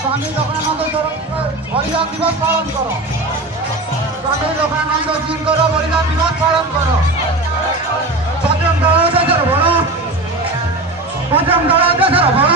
स्वामी लोकानंद बलिदान दिवस पालन करो। स्वामी लोकानंद जी बलिदान दिवस पालन करो। पंचम दल देशर बड़ पंचम दल देशर बड़